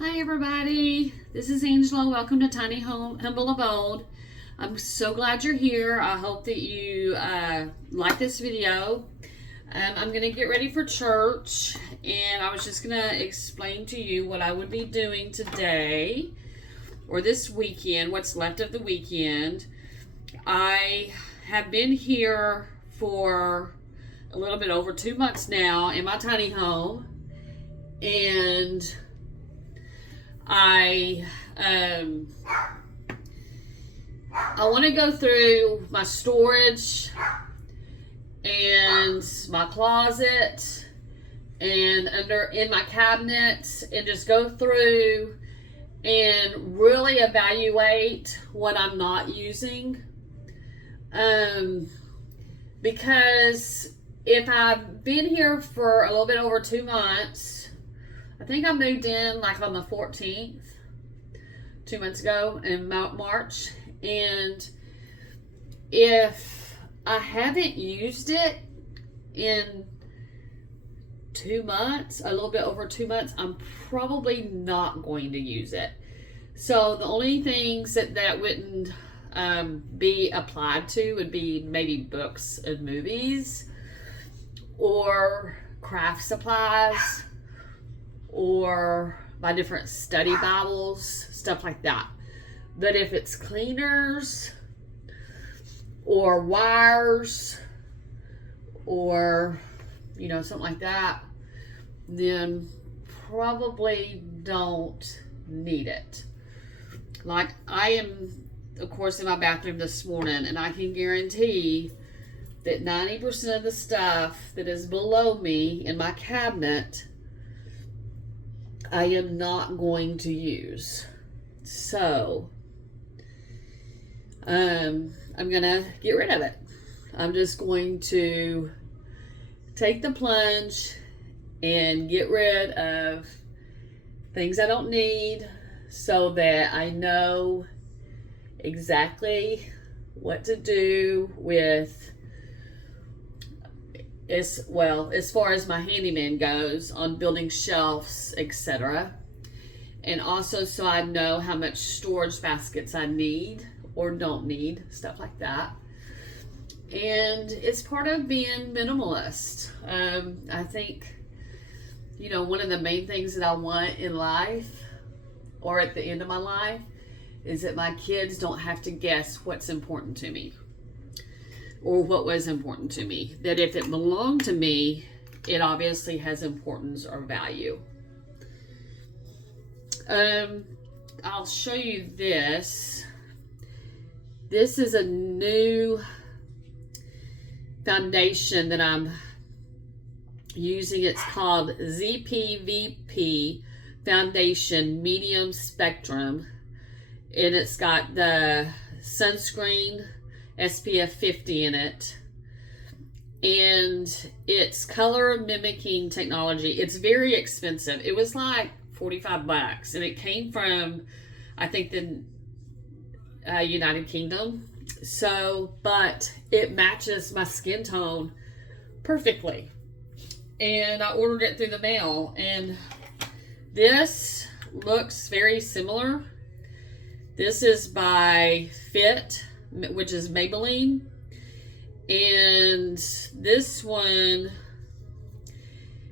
Hi everybody, this is Angela. Welcome to Tiny Home Humble Abode. I'm so glad you're here. I hope that you like this video. I'm going to get ready for church, and I was just going to explain to you what I would be doing today or this weekend, what's left of the weekend. I have been here for a little bit over 2 months now in my tiny home, and I want to go through my storage and my closet and in my cabinets and just go through and really evaluate what I'm not using. Because if I've been here for a little bit over 2 months, I think I moved in like on the 14th, 2 months ago in March. And if I haven't used it in 2 months, a little bit over 2 months, I'm probably not going to use it. So the only things that wouldn't be applied to would be maybe books and movies or craft supplies, or my different study Bibles, stuff like that. But if it's cleaners or wires or, something like that, then probably don't need it. Like I am, of course, in my bathroom this morning, and I can guarantee that 90% of the stuff that is below me in my cabinet I am not going to use. So I'm gonna get rid of it. I'm just going to take the plunge and get rid of things I don't need so that I know exactly what to do with as far as my handyman goes on building shelves, etc. And also so I know how much storage baskets I need or don't need, stuff like that. And it's part of being minimalist. I think, one of the main things that I want in life or at the end of my life is that my kids don't have to guess what's important to me or what was important to me. That if it belonged to me, it obviously has importance or value. I'll show you this. This is a new foundation that I'm using. It's called ZPVP Foundation Medium Spectrum, and it's got the sunscreen SPF 50 in it, and it's color mimicking technology. It's very expensive. It was like $45, and it came from, I think, the United Kingdom. So, but it matches my skin tone perfectly, and I ordered it through the mail, and this looks very similar. This is by Fit, which is Maybelline, and this one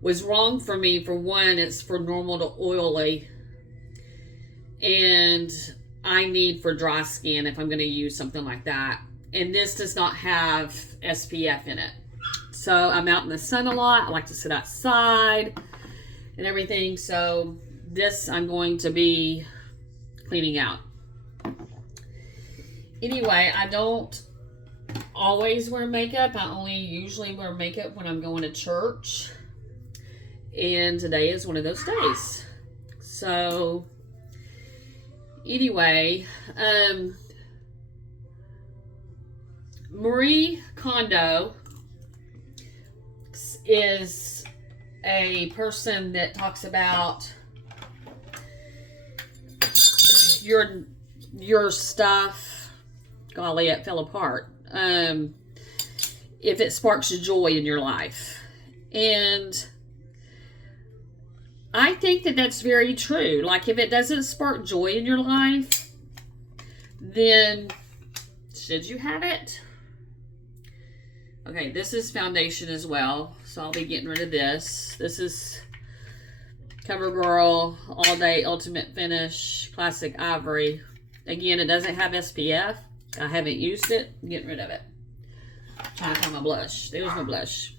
was wrong for me. For one, it's for normal to oily, and I need for dry skin if I'm going to use something like that. And this does not have SPF in it. So I'm out in the sun a lot. I like to sit outside and everything. So this I'm going to be cleaning out. Anyway, I don't always wear makeup. I only usually wear makeup when I'm going to church. And today is one of those days. So, anyway, Marie Kondo is a person that talks about your stuff. Golly, it fell apart. If it sparks joy in your life. And I think that that's very true. Like, if it doesn't spark joy in your life, then should you have it? Okay, this is foundation as well, so I'll be getting rid of this. This is CoverGirl All Day Ultimate Finish Classic Ivory. Again, it doesn't have SPF. I haven't used it. I'm getting rid of it. I'm trying to find my blush. There's my blush.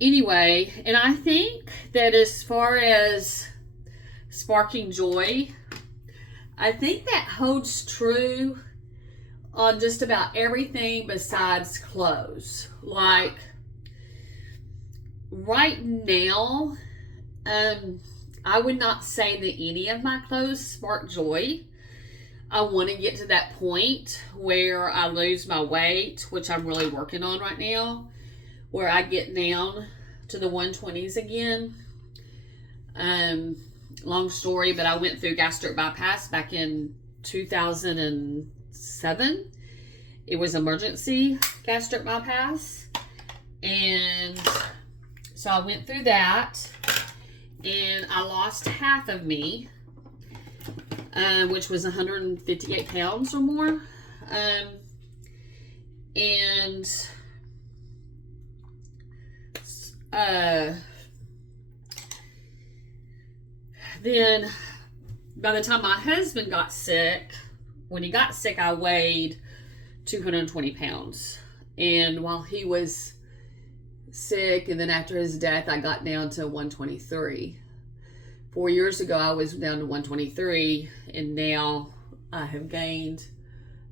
Anyway, and I think that as far as sparking joy, I think that holds true on just about everything besides clothes. Like, right now, I would not say that any of my clothes spark joy. I want to get to that point where I lose my weight, which I'm really working on right now, where I get down to the 120s again. Long story, but I went through gastric bypass back in 2007. It was emergency gastric bypass. And so I went through that, and I lost half of me, which was 158 pounds or more. Then by the time my husband got sick, when he got sick, I weighed 220 pounds. And while he was sick, and then after his death, I got down to 123. 4 years ago, I was down to 123, and now I have gained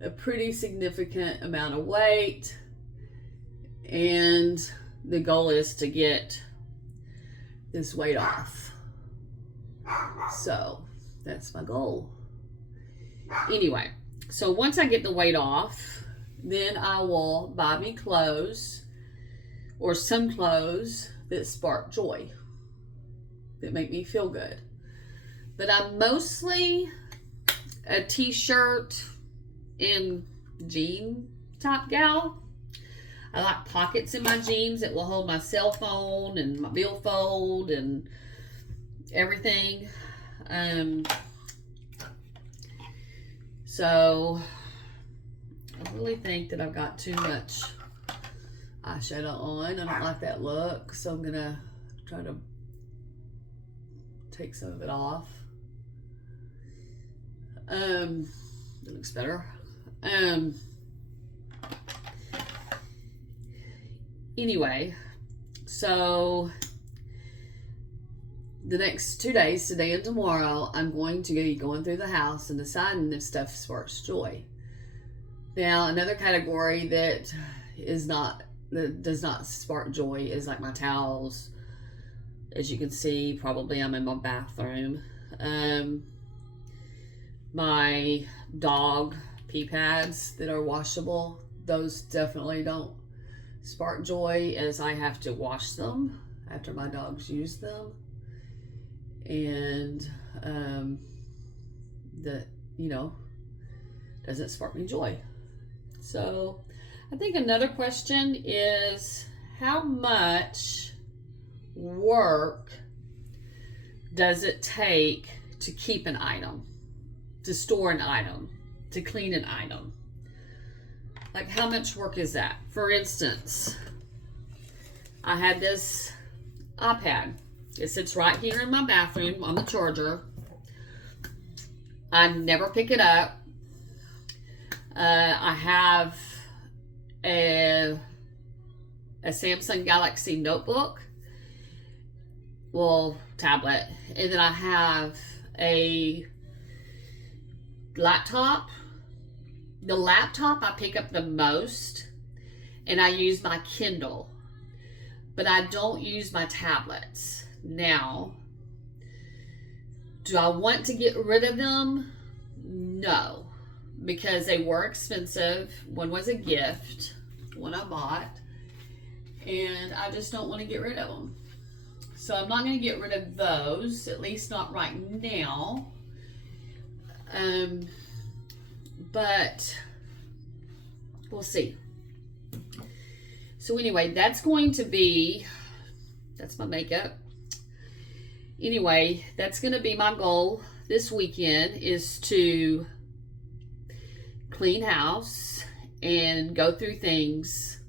a pretty significant amount of weight. And the goal is to get this weight off. So that's my goal. Anyway, so once I get the weight off, then I will buy me clothes, or some clothes that spark joy, that make me feel good. But I'm mostly a t-shirt and jean type gal. I like pockets in my jeans that will hold my cell phone and my billfold and everything. So I really think that I've got too much eyeshadow on. I don't like that look, so I'm gonna try to take some of it off. It looks better. Anyway, so the next 2 days, today and tomorrow, I'm going to be going through the house and deciding if stuff sparks joy. Now, another category that does not spark joy is like my towels. As you can see, probably I'm in my bathroom. My dog pee pads that are washable, those definitely don't spark joy, as I have to wash them after my dogs use them. And that, doesn't spark me joy. So I think another question is, how much work does it take to keep an item, to store an item, to clean an item? Like, how much work is that? For instance, I had this iPad. It sits right here in my bathroom on the charger. I never pick it up. I have a Samsung Galaxy notebook, tablet, and then I have a laptop. The laptop I pick up the most, and I use my Kindle, but I don't use my tablets. Now, do I want to get rid of them? No, because they were expensive. One was a gift, one I bought, and I just don't want to get rid of them. So I'm not going to get rid of those, at least not right now. But we'll see. So anyway, that's going to be That's my makeup. Anyway, that's going to be my goal this weekend, is to clean house and go through things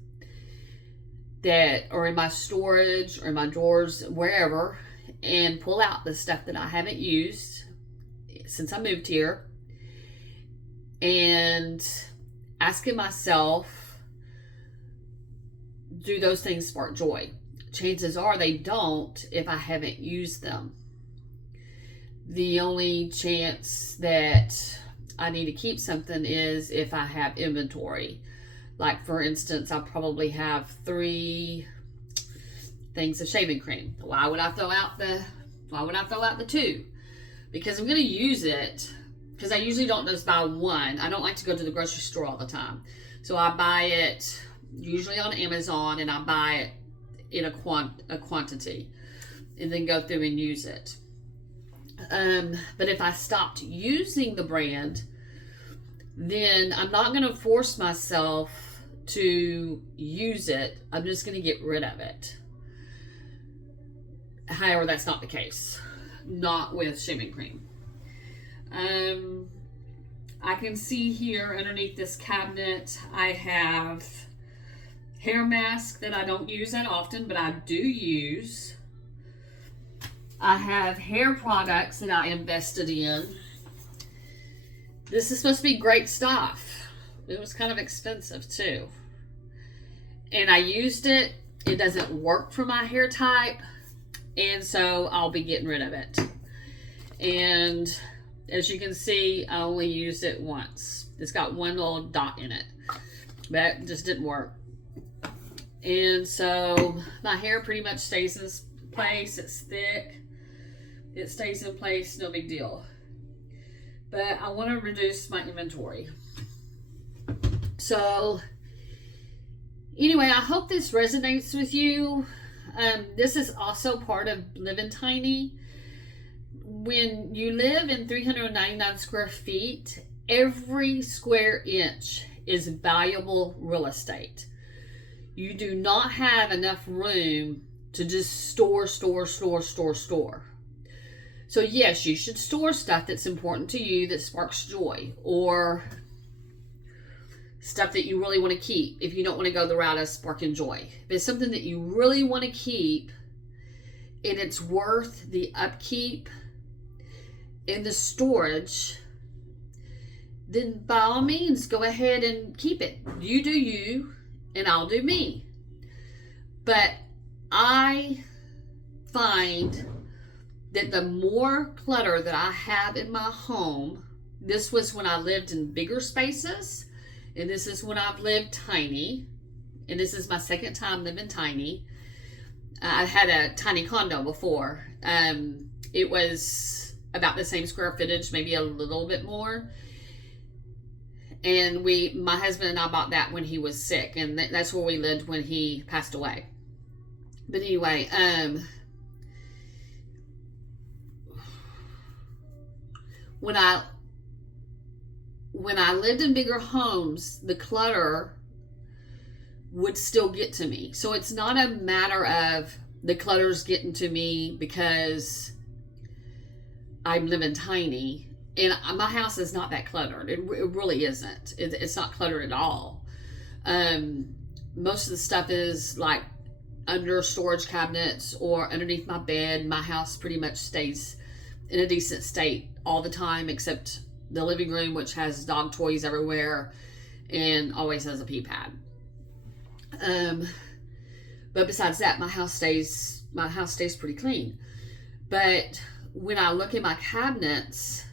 that are in my storage or in my drawers, wherever, and pull out the stuff that I haven't used since I moved here, and asking myself, do those things spark joy? Chances are they don't if I haven't used them. The only chance that I need to keep something is if I have inventory. Like, for instance, I probably have 3 things of shaving cream. Why would I throw out the 2? Because I'm going to use it. Because I usually don't just buy one. I don't like to go to the grocery store all the time. So I buy it usually on Amazon, and I buy it in a quantity, and then go through and use it. But if I stopped using the brand, then I'm not going to force myself to use it. I'm just going to get rid of it. However, that's not the case. Not with shaving cream. I can see here underneath this cabinet, I have hair mask that I don't use that often, but I do use. I have hair products that I invested in. This is supposed to be great stuff. It was kind of expensive too. And I used it. It doesn't work for my hair type. And so I'll be getting rid of it. And as you can see, I only used it once. It's got one little dot in it. But it just didn't work. And so my hair pretty much stays in place. It's thick. It stays in place. No big deal. But I want to reduce my inventory. So anyway, I hope this resonates with you. This is also part of living tiny. When you live in 399 square feet, every square inch is valuable real estate. You do not have enough room to just store. So yes, you should store stuff that's important to you, that sparks joy, or stuff that you really want to keep if you don't want to go the route of sparking joy. If it's something that you really want to keep and it's worth the upkeep and the storage, then by all means, go ahead and keep it. You do you, and I'll do me. But I find that the more clutter that I have in my home, this was when I lived in bigger spaces, and this is when I've lived tiny, and this is my second time living tiny. I had a tiny condo before. It was about the same square footage, maybe a little bit more. And my husband and I bought that when he was sick, and that's where we lived when he passed away. But anyway, when I lived in bigger homes, the clutter would still get to me. So it's not a matter of the clutter's getting to me because I'm living tiny. And my house is not that cluttered. It really isn't. It's not cluttered at all. Most of the stuff is like under storage cabinets or underneath my bed. My house pretty much stays in a decent state all the time, except the living room, which has dog toys everywhere and always has a pee pad. But besides that, my house stays pretty clean. But when I look at my cabinets,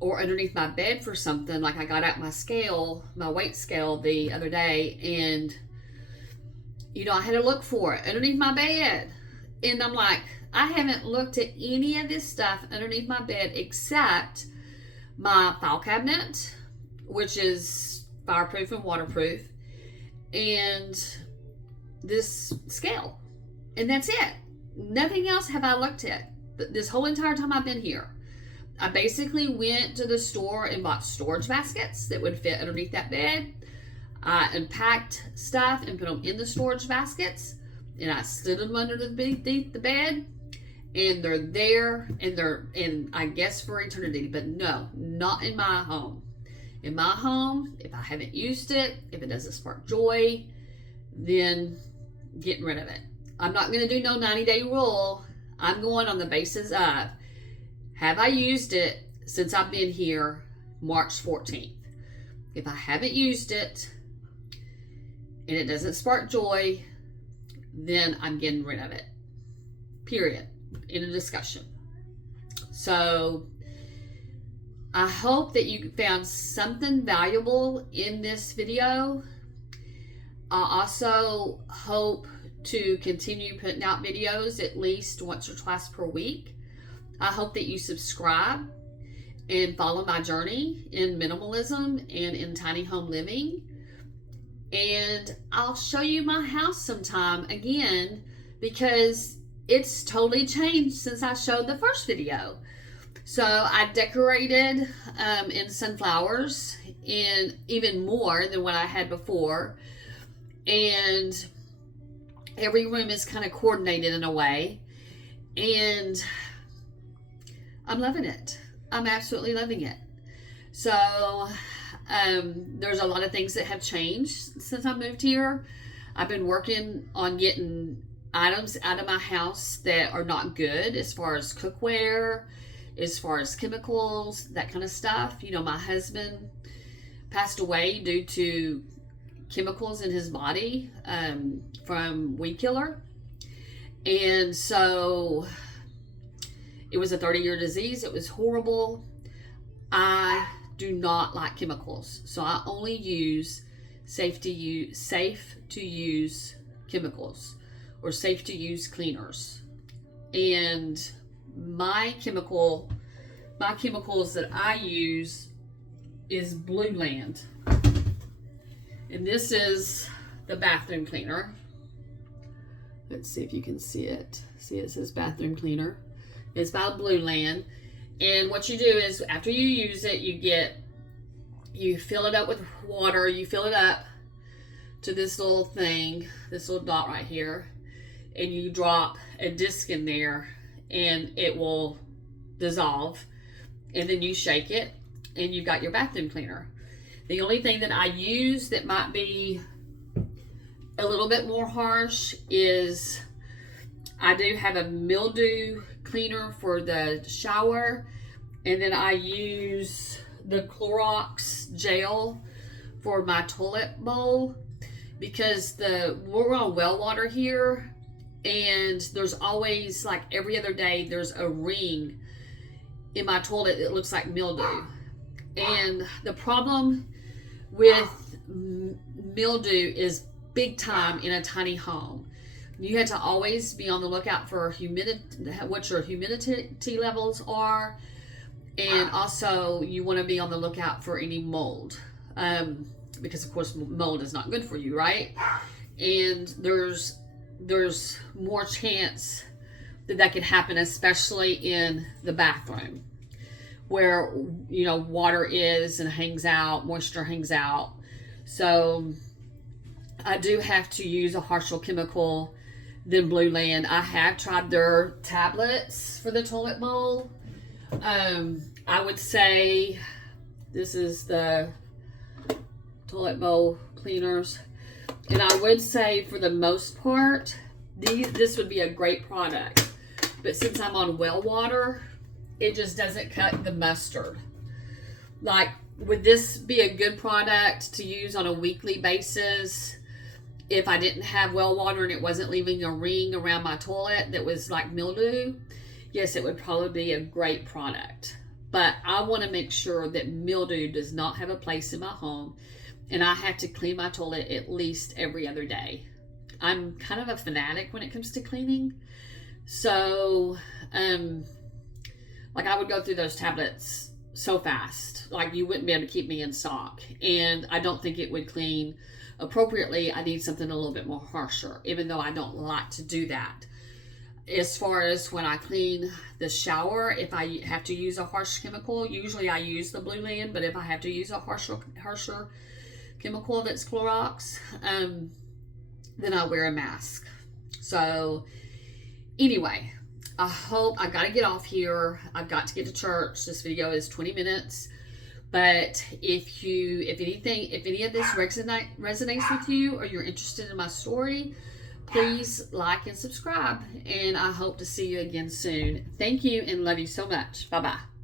or underneath my bed for something, like I got out my weight scale the other day, and I had to look for it underneath my bed, and I'm like, I haven't looked at any of this stuff underneath my bed except my file cabinet, which is fireproof and waterproof, and this scale, and that's it. Nothing else have I looked at this whole entire time I've been here. I basically went to the store and bought storage baskets that would fit underneath that bed. I unpacked stuff and put them in the storage baskets. and I stood them under the bed, and they're there, and I guess for eternity. But no, not in my home. In my home, if I haven't used it, if it doesn't spark joy, then getting rid of it. I'm not going to do no 90-day rule. I'm going on the basis of, have I used it since I've been here March 14th? If I haven't used it and it doesn't spark joy, then I'm getting rid of it. Period. In a discussion. So I hope that you found something valuable in this video. I also hope to continue putting out videos at least once or twice per week. I hope that you subscribe and follow my journey in minimalism and in tiny home living. And I'll show you my house sometime again, because it's totally changed since I showed the first video. So I decorated in sunflowers, and even more than what I had before. And every room is kind of coordinated in a way. And I'm loving it. I'm absolutely loving it. So there's a lot of things that have changed since I moved here. I've been working on getting items out of my house that are not good, as far as cookware, as far as chemicals, that kind of stuff. You know, my husband passed away due to chemicals in his body from weed killer. And so it was a 30-year disease. It was horrible. I do not like chemicals, so I only use safe to use chemicals, or safe to use cleaners. And my chemicals that I use is Blue Land. And this is the bathroom cleaner. Let's see if you can see it. See, it says bathroom cleaner. It's by Blue Land. And what you do is, after you use it, you fill it up with water. You fill it up to this little thing, this little dot right here. And you drop a disc in there, and it will dissolve. And then you shake it, and you've got your bathroom cleaner. The only thing that I use that might be a little bit more harsh is, I do have a mildew cleaner for the shower, and then I use the Clorox gel for my toilet bowl, because we're on well water here, and there's always, like every other day, there's a ring in my toilet that looks like mildew. And the problem with mildew is big time in a tiny home. You have to always be on the lookout for what your humidity levels are, and also you want to be on the lookout for any mold, because of course mold is not good for you, right? And there's more chance that could happen, especially in the bathroom, where, you know, water is and hangs out, moisture hangs out. So I do have to use a harsher chemical than Blue Land. I have tried their tablets for the toilet bowl. I would say this is the toilet bowl cleaners, and I would say for the most part this would be a great product, but since I'm on well water, it just doesn't cut the mustard. Like, would this be a good product to use on a weekly basis if I didn't have well water and it wasn't leaving a ring around my toilet that was like mildew? Yes, it would probably be a great product. But I want to make sure that mildew does not have a place in my home, and I have to clean my toilet at least every other day. I'm kind of a fanatic when it comes to cleaning. So, like, I would go through those tablets so fast. Like, you wouldn't be able to keep me in stock. And I don't think it would clean appropriately. I need something a little bit more harsher, even though I don't like to do that. As far as when I clean the shower, if I have to use a harsh chemical, usually I use the Blue Land, but if I have to use a harsher chemical that's Clorox, then I wear a mask. So anyway, I hope, I gotta get off here. I've got to get to church. This video is 20 minutes. But if any of this resonates with you, or you're interested in my story, please like and subscribe. And I hope to see you again soon. Thank you and love you so much. Bye-bye.